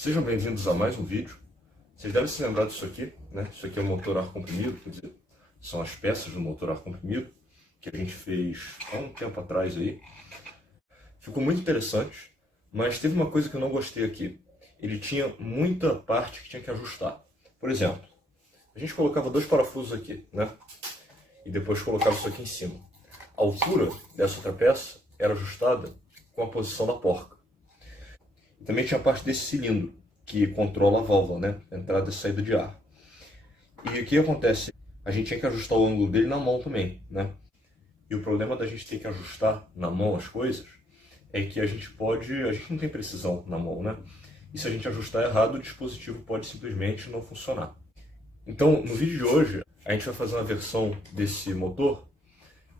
Sejam bem-vindos a mais um vídeo. Vocês devem se lembrar disso aqui, né? Isso aqui é o motor ar comprimido, quer dizer, são as peças do motor ar comprimido que a gente fez há um tempo atrás aí. Ficou muito interessante, mas teve uma coisa que eu não gostei aqui. Ele tinha muita parte que tinha que ajustar. Por exemplo, a gente colocava dois parafusos aqui, né? E depois colocava isso aqui em cima. A altura dessa outra peça era ajustada com a posição da porca. E também tinha a parte desse cilindro, que controla a válvula, né? Entrada e saída de ar. E o que acontece? A gente tinha que ajustar o ângulo dele na mão também, né? E o problema da gente ter que ajustar na mão as coisas é que a gente não tem precisão na mão, né? E se a gente ajustar errado, o dispositivo pode simplesmente não funcionar. Então, no vídeo de hoje, a gente vai fazer uma versão desse motor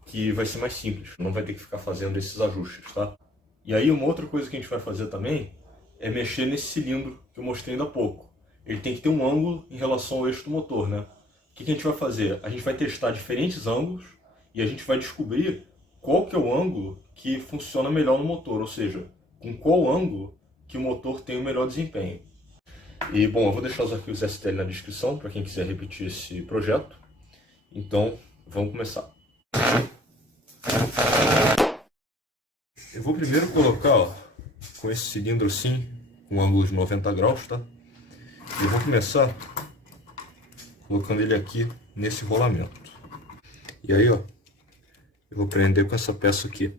que vai ser mais simples, não vai ter que ficar fazendo esses ajustes, tá? E aí, uma outra coisa que a gente vai fazer também é mexer nesse cilindro que eu mostrei ainda há pouco. Ele tem que ter um ângulo em relação ao eixo do motor, né? O que a gente vai fazer? A gente vai testar diferentes ângulos e a gente vai descobrir qual que é o ângulo que funciona melhor no motor, ou seja, com qual ângulo que o motor tem o melhor desempenho. E, bom, eu vou deixar os arquivos STL na descrição para quem quiser repetir esse projeto. Então, vamos começar. Eu vou primeiro colocar, ó, com esse cilindro assim, com ângulo de 90 graus, tá? E eu vou começar colocando ele aqui nesse rolamento. E aí, ó, eu vou prender com essa peça aqui.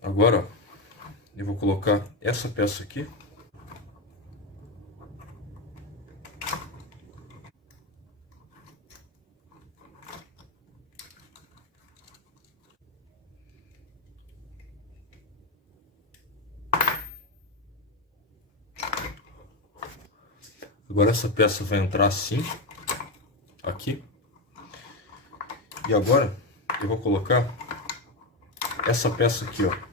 Agora, ó, eu vou colocar essa peça aqui. Agora essa peça vai entrar assim, aqui. E agora eu vou colocar essa peça aqui, ó.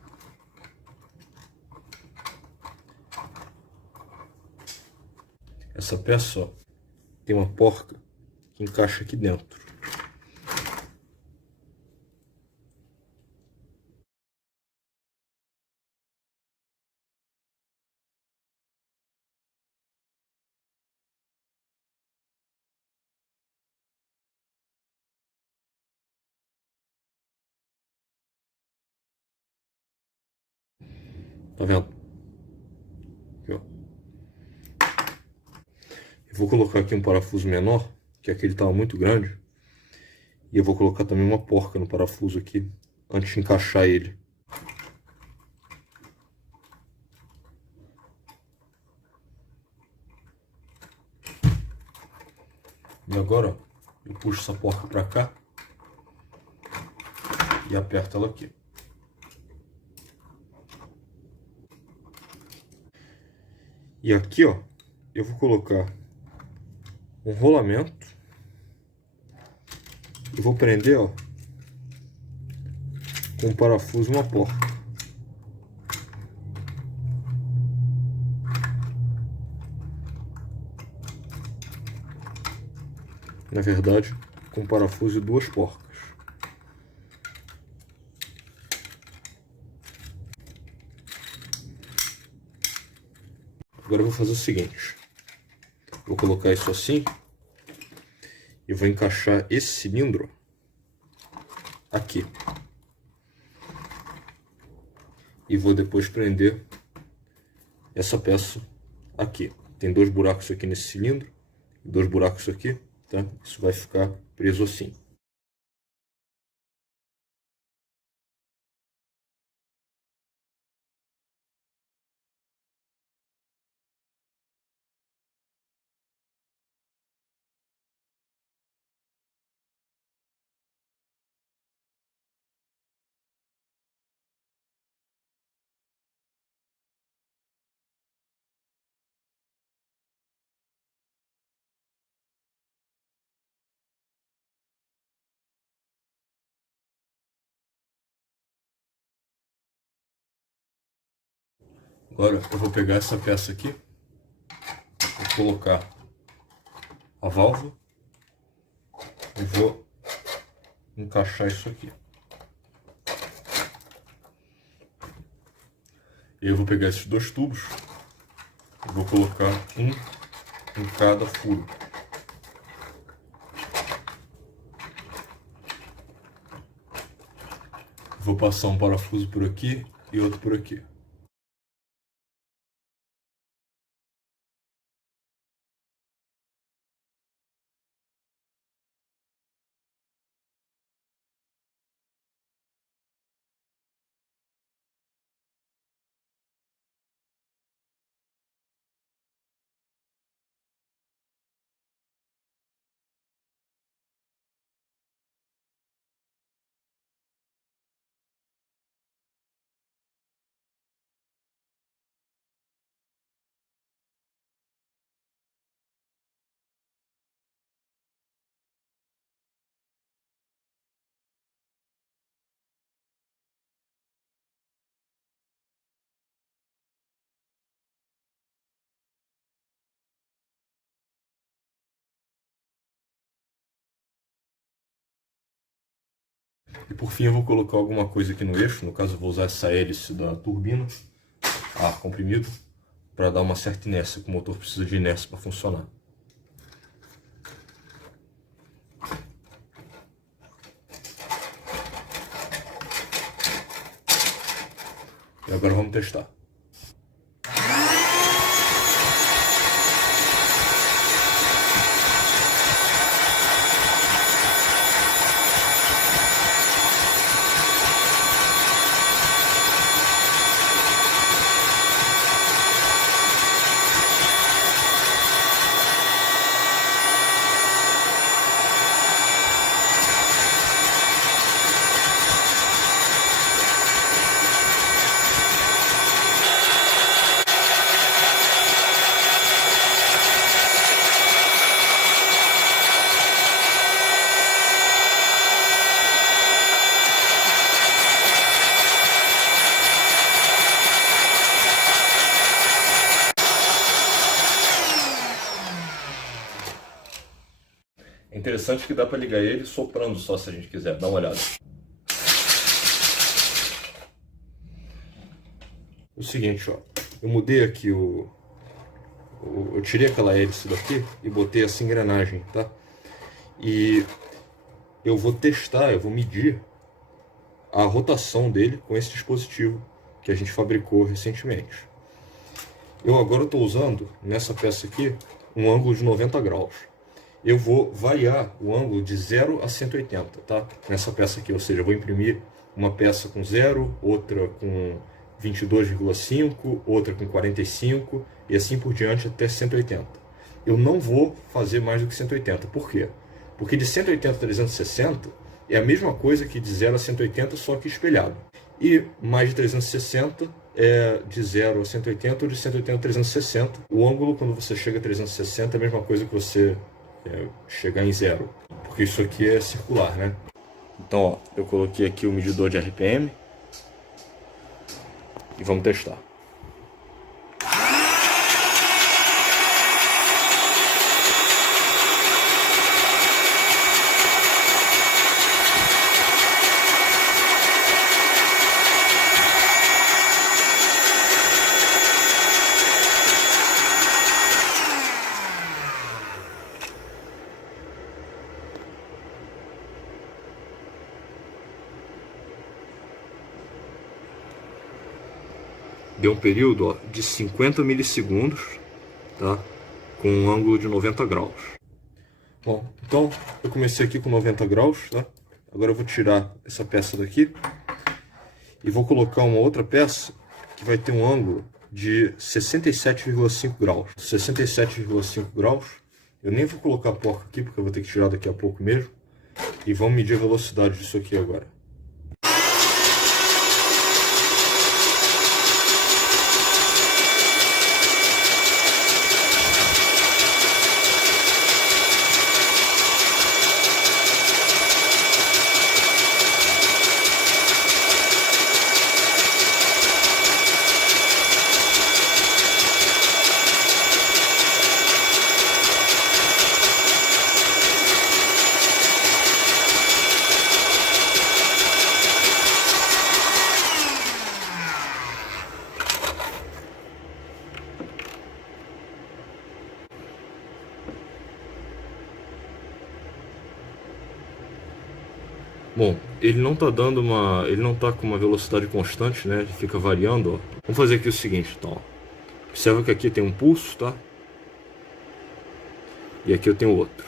Essa peça, ó, tem uma porca que encaixa aqui dentro. Tá vendo? Aqui, ó. Eu vou colocar aqui um parafuso menor, que aquele estava muito grande. E eu vou colocar também uma porca no parafuso aqui, antes de encaixar ele. E agora, ó, eu puxo essa porca para cá e aperto ela aqui. E aqui, ó, eu vou colocar um rolamento e vou prender, ó, com um parafuso uma porca. Na verdade, com um parafuso e duas porcas. Agora eu vou fazer o seguinte. Vou colocar isso assim e vou encaixar esse cilindro aqui. E vou depois prender essa peça aqui. Tem dois buracos aqui nesse cilindro, dois buracos aqui, tá? Isso vai ficar preso assim. Agora eu vou pegar essa peça aqui, vou colocar a válvula e vou encaixar isso aqui. E eu vou pegar esses dois tubos e vou colocar um em cada furo. Vou passar um parafuso por aqui e outro por aqui. E por fim eu vou colocar alguma coisa aqui no eixo, no caso eu vou usar essa hélice da turbina, ar comprimido, para dar uma certa inércia, que o motor precisa de inércia para funcionar. E agora vamos testar. É interessante que dá para ligar ele soprando só se a gente quiser, dá uma olhada. O seguinte, ó, eu mudei aqui eu tirei aquela hélice daqui e botei essa engrenagem, tá? E eu vou testar, eu vou medir a rotação dele com esse dispositivo que a gente fabricou recentemente. Eu agora estou usando nessa peça aqui um ângulo de 90 graus. Eu vou variar o ângulo de 0 a 180, tá? Nessa peça aqui, ou seja, eu vou imprimir uma peça com 0, outra com 22,5, outra com 45 e assim por diante até 180. Eu não vou fazer mais do que 180. Por quê? Porque de 180 a 360 é a mesma coisa que de 0 a 180, só que espelhado. E mais de 360 é de 0 a 180 ou de 180 a 360. O ângulo, quando você chega a 360, é a mesma coisa que você chegar em 0. Porque isso aqui é circular, né? Então, ó, eu coloquei aqui o medidor de RPM. E vamos testar. Deu um período, ó, de 50 milissegundos, tá? Com um ângulo de 90 graus. Bom, então eu comecei aqui com 90 graus, tá? Agora eu vou tirar essa peça daqui e vou colocar uma outra peça que vai ter um ângulo de 67,5 graus. 67,5 graus. Eu nem vou colocar a porca aqui porque eu vou ter que tirar daqui a pouco mesmo. E vamos medir a velocidade disso aqui agora. Bom, ele não tá dando uma... ele não tá com uma velocidade constante, né? Ele fica variando, ó. Vamos fazer aqui o seguinte, então, ó. Observa que aqui tem um pulso, tá? E aqui eu tenho outro.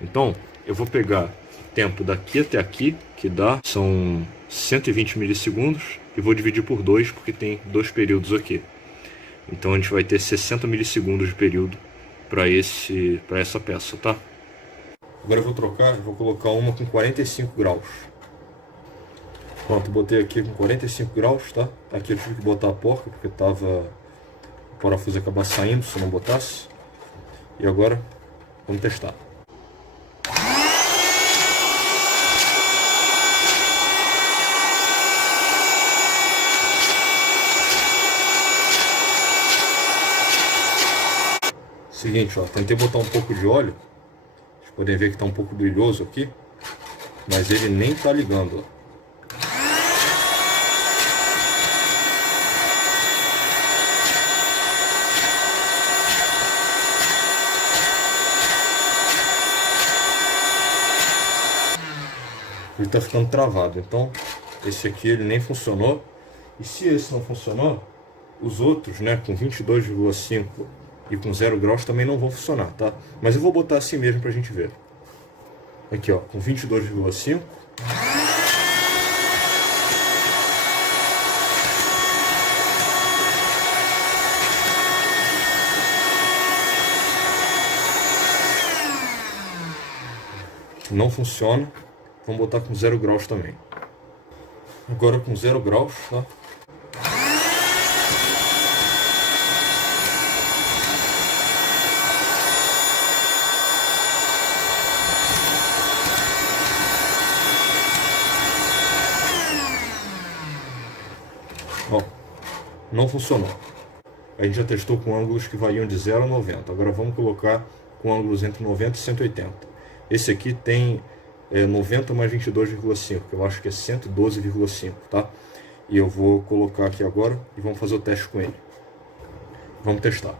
Então, eu vou pegar o tempo daqui até aqui, que são 120 milissegundos, e vou dividir por 2, porque tem 2 períodos aqui. Então a gente vai ter 60 milissegundos de período para essa peça, tá? Agora eu vou trocar, vou colocar uma com 45 graus. Pronto, botei aqui com 45 graus, tá? Aqui eu tive que botar a porca, porque o parafuso ia acabar saindo se eu não botasse. E agora, vamos testar. Seguinte, ó, tentei botar um pouco de óleo. Vocês podem ver que tá um pouco brilhoso aqui. Mas ele nem tá ligando, ó. Ele tá ficando travado, então esse aqui ele nem funcionou. E se esse não funcionou, os outros, né, com 22,5 e com 0 graus também não vão funcionar, tá? Mas eu vou botar assim mesmo pra gente ver. Aqui, ó, com 22,5. Não funciona. Vamos botar com 0 graus também. Agora com 0 graus, tá? Ó, não funcionou. A gente já testou com ângulos que variam de 0 a 90. Agora vamos colocar com ângulos entre 90 e 180. Esse aqui tem 90 mais 22,5, que eu acho que é 112,5, tá? E eu vou colocar aqui agora e vamos fazer o teste com ele. Vamos testar.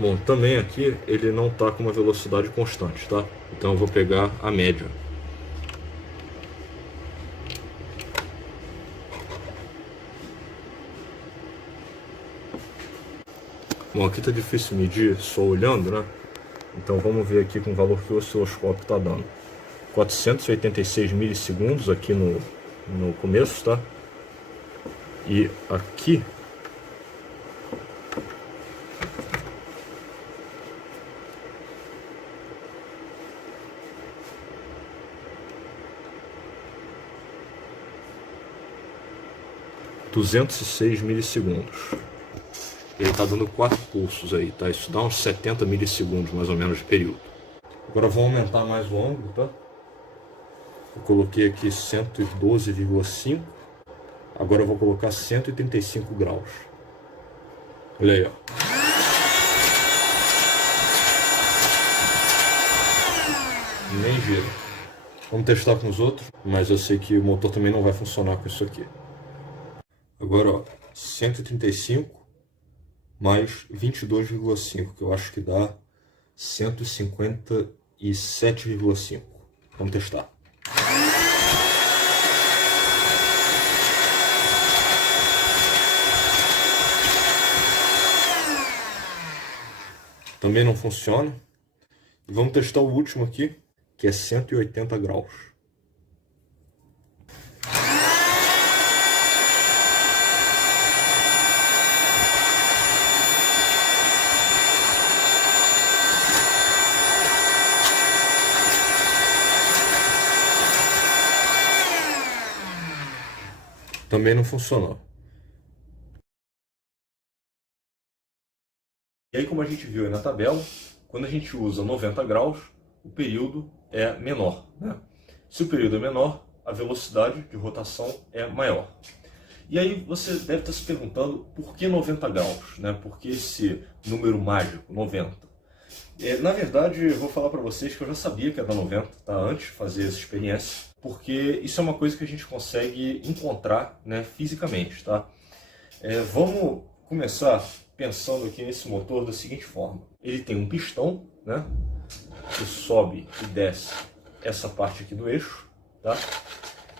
Bom, também aqui ele não está com uma velocidade constante, tá? Então eu vou pegar a média. Bom, aqui tá difícil medir só olhando, né? Então vamos ver aqui com o valor que o osciloscópio está dando. 486 milissegundos aqui no começo, tá? E aqui... ...206 milissegundos. Ele está dando 4 pulsos aí, tá? Isso dá uns 70 milissegundos, mais ou menos, de período. Agora vou aumentar mais o ângulo, tá? Eu coloquei aqui 112,5. Agora eu vou colocar 135 graus. Olha aí, ó. Nem gira. Vamos testar com os outros, mas eu sei que o motor também não vai funcionar com isso aqui. Agora, ó, 135 mais 22,5, que eu acho que dá 157,5. Vamos testar. Também não funciona. E vamos testar o último aqui, que é 180 graus. Também não funcionou. E aí, como a gente viu aí na tabela, quando a gente usa 90 graus, o período é menor, né? Se o período é menor, a velocidade de rotação é maior. E aí você deve estar se perguntando por que 90 graus, né? Por que esse número mágico, 90? Na verdade, eu vou falar para vocês que eu já sabia que era 90, tá? Antes de fazer essa experiência, porque isso é uma coisa que a gente consegue encontrar, né, fisicamente, tá? Vamos começar pensando aqui nesse motor da seguinte forma. Ele tem um pistão, né, que sobe e desce essa parte aqui do eixo, tá?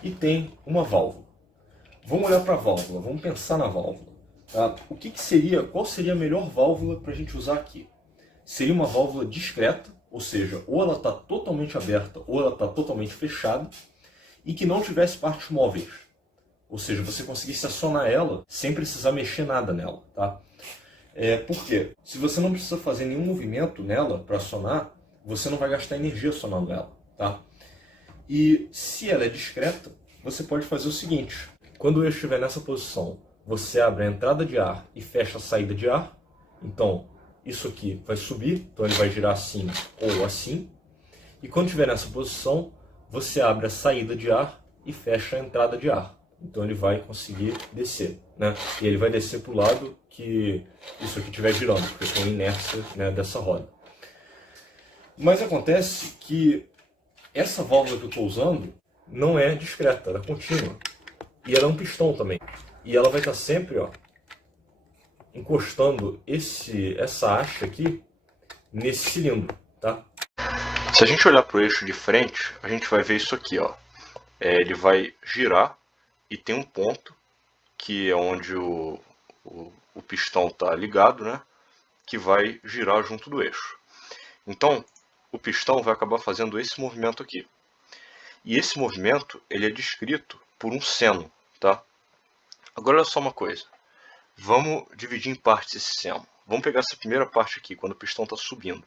E tem uma válvula. Vamos olhar para a válvula, vamos pensar na válvula. Tá? Qual seria a melhor válvula para a gente usar aqui? Seria uma válvula discreta, ou seja, ou ela está totalmente aberta ou ela está totalmente fechada, e que não tivesse partes móveis. Ou seja, você conseguisse acionar ela sem precisar mexer nada nela. Tá? Por quê? Se você não precisa fazer nenhum movimento nela para acionar, você não vai gastar energia acionando ela. Tá? E se ela é discreta, você pode fazer o seguinte. Quando o eixo estiver nessa posição, você abre a entrada de ar e fecha a saída de ar. Então, isso aqui vai subir, então ele vai girar assim ou assim. E quando estiver nessa posição, você abre a saída de ar e fecha a entrada de ar. Então ele vai conseguir descer, né? E ele vai descer para o lado que isso aqui estiver girando, porque tem a inércia, né, dessa roda. Mas acontece que essa válvula que eu estou usando não é discreta, ela é contínua. E ela é um pistão também. E ela vai estar sempre, ó, encostando essa haste aqui nesse cilindro, tá? Se a gente olhar para o eixo de frente, a gente vai ver isso aqui, ó. Ele vai girar e tem um ponto que é onde o pistão está ligado, né? Que vai girar junto do eixo. Então, o pistão vai acabar fazendo esse movimento aqui. E esse movimento ele é descrito por um seno, tá? Agora olha só uma coisa. Vamos dividir em partes esse seno. Vamos pegar essa primeira parte aqui, quando o pistão está subindo.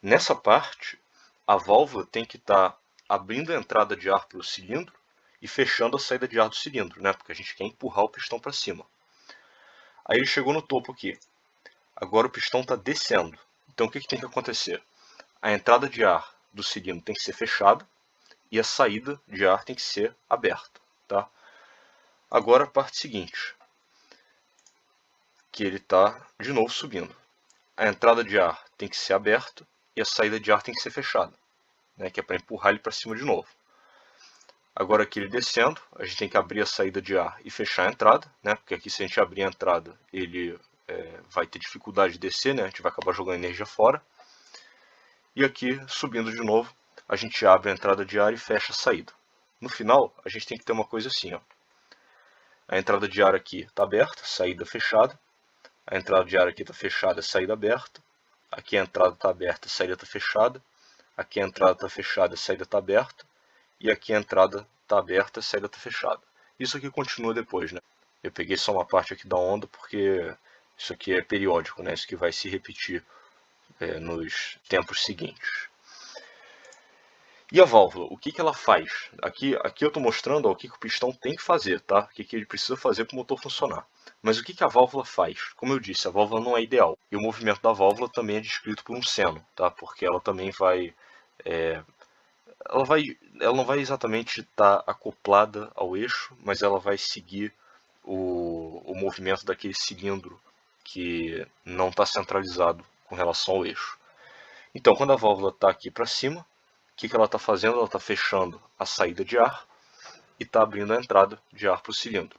Nessa parte, a válvula tem que estar abrindo a entrada de ar para o cilindro e fechando a saída de ar do cilindro, né? Porque a gente quer empurrar o pistão para cima. Aí ele chegou no topo aqui. Agora o pistão está descendo. Então o que tem que acontecer? A entrada de ar do cilindro tem que ser fechada e a saída de ar tem que ser aberta, tá? Agora a parte seguinte, que ele está de novo subindo. A entrada de ar tem que ser aberta e a saída de ar tem que ser fechada, né? Que é para empurrar ele para cima de novo. Agora aqui ele descendo, a gente tem que abrir a saída de ar e fechar a entrada, né? Porque aqui se a gente abrir a entrada, ele vai ter dificuldade de descer, né? A gente vai acabar jogando energia fora. E aqui, subindo de novo, a gente abre a entrada de ar e fecha a saída. No final, a gente tem que ter uma coisa assim, ó. A entrada de ar aqui está aberta, saída fechada. A entrada de ar aqui está fechada, saída aberta. Aqui a entrada está aberta, a saída está fechada. Aqui a entrada está fechada, a saída está aberta. E aqui a entrada está aberta, a saída está fechada. Isso aqui continua depois, né? Eu peguei só uma parte aqui da onda porque isso aqui é periódico, né? Isso aqui vai se repetir nos tempos seguintes. E a válvula, o que ela faz? Aqui eu estou mostrando o que o pistão tem que fazer, tá? O que ele precisa fazer para o motor funcionar. Mas o que a válvula faz? Como eu disse, a válvula não é ideal. E o movimento da válvula também é descrito por um seno, tá? Porque ela também vai... ela não vai exatamente estar acoplada ao eixo, mas ela vai seguir o movimento daquele cilindro que não está centralizado com relação ao eixo. Então, quando a válvula está aqui para cima, o que ela está fazendo? Ela está fechando a saída de ar e está abrindo a entrada de ar para o cilindro.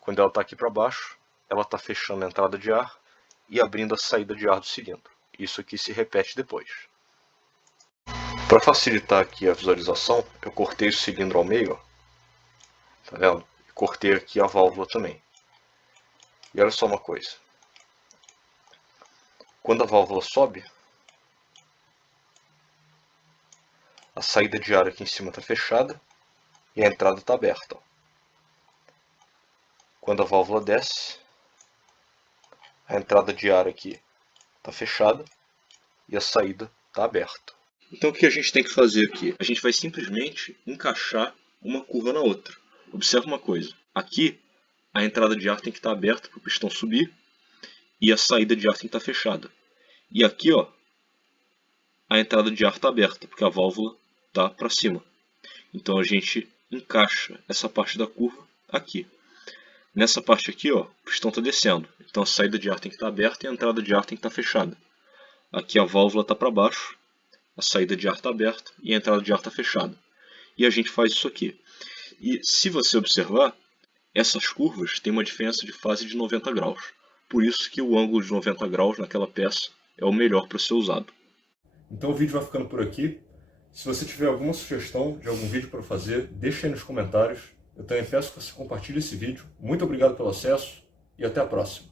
Quando ela está aqui para baixo, ela está fechando a entrada de ar e abrindo a saída de ar do cilindro. Isso aqui se repete depois. Para facilitar aqui a visualização, eu cortei o cilindro ao meio, ó. Tá vendo? E cortei aqui a válvula também. E olha só uma coisa. Quando a válvula sobe, a saída de ar aqui em cima está fechada e a entrada está aberta. Quando a válvula desce, a entrada de ar aqui está fechada e a saída está aberta. Então o que a gente tem que fazer aqui? A gente vai simplesmente encaixar uma curva na outra. Observa uma coisa. Aqui a entrada de ar tem que estar aberta para o pistão subir e a saída de ar tem que estar fechada. E aqui, ó, a entrada de ar está aberta, porque a válvula está para cima. Então a gente encaixa essa parte da curva aqui. Nessa parte aqui, ó, o pistão está descendo, então a saída de ar tem que estar aberta e a entrada de ar tem que estar fechada. Aqui a válvula está para baixo, a saída de ar está aberta e a entrada de ar está fechada. E a gente faz isso aqui. E se você observar, essas curvas têm uma diferença de fase de 90 graus. Por isso que o ângulo de 90 graus naquela peça é o melhor para ser usado. Então o vídeo vai ficando por aqui. Se você tiver alguma sugestão de algum vídeo para fazer, deixa aí nos comentários. Eu também peço que você compartilhe esse vídeo. Muito obrigado pelo acesso e até a próxima.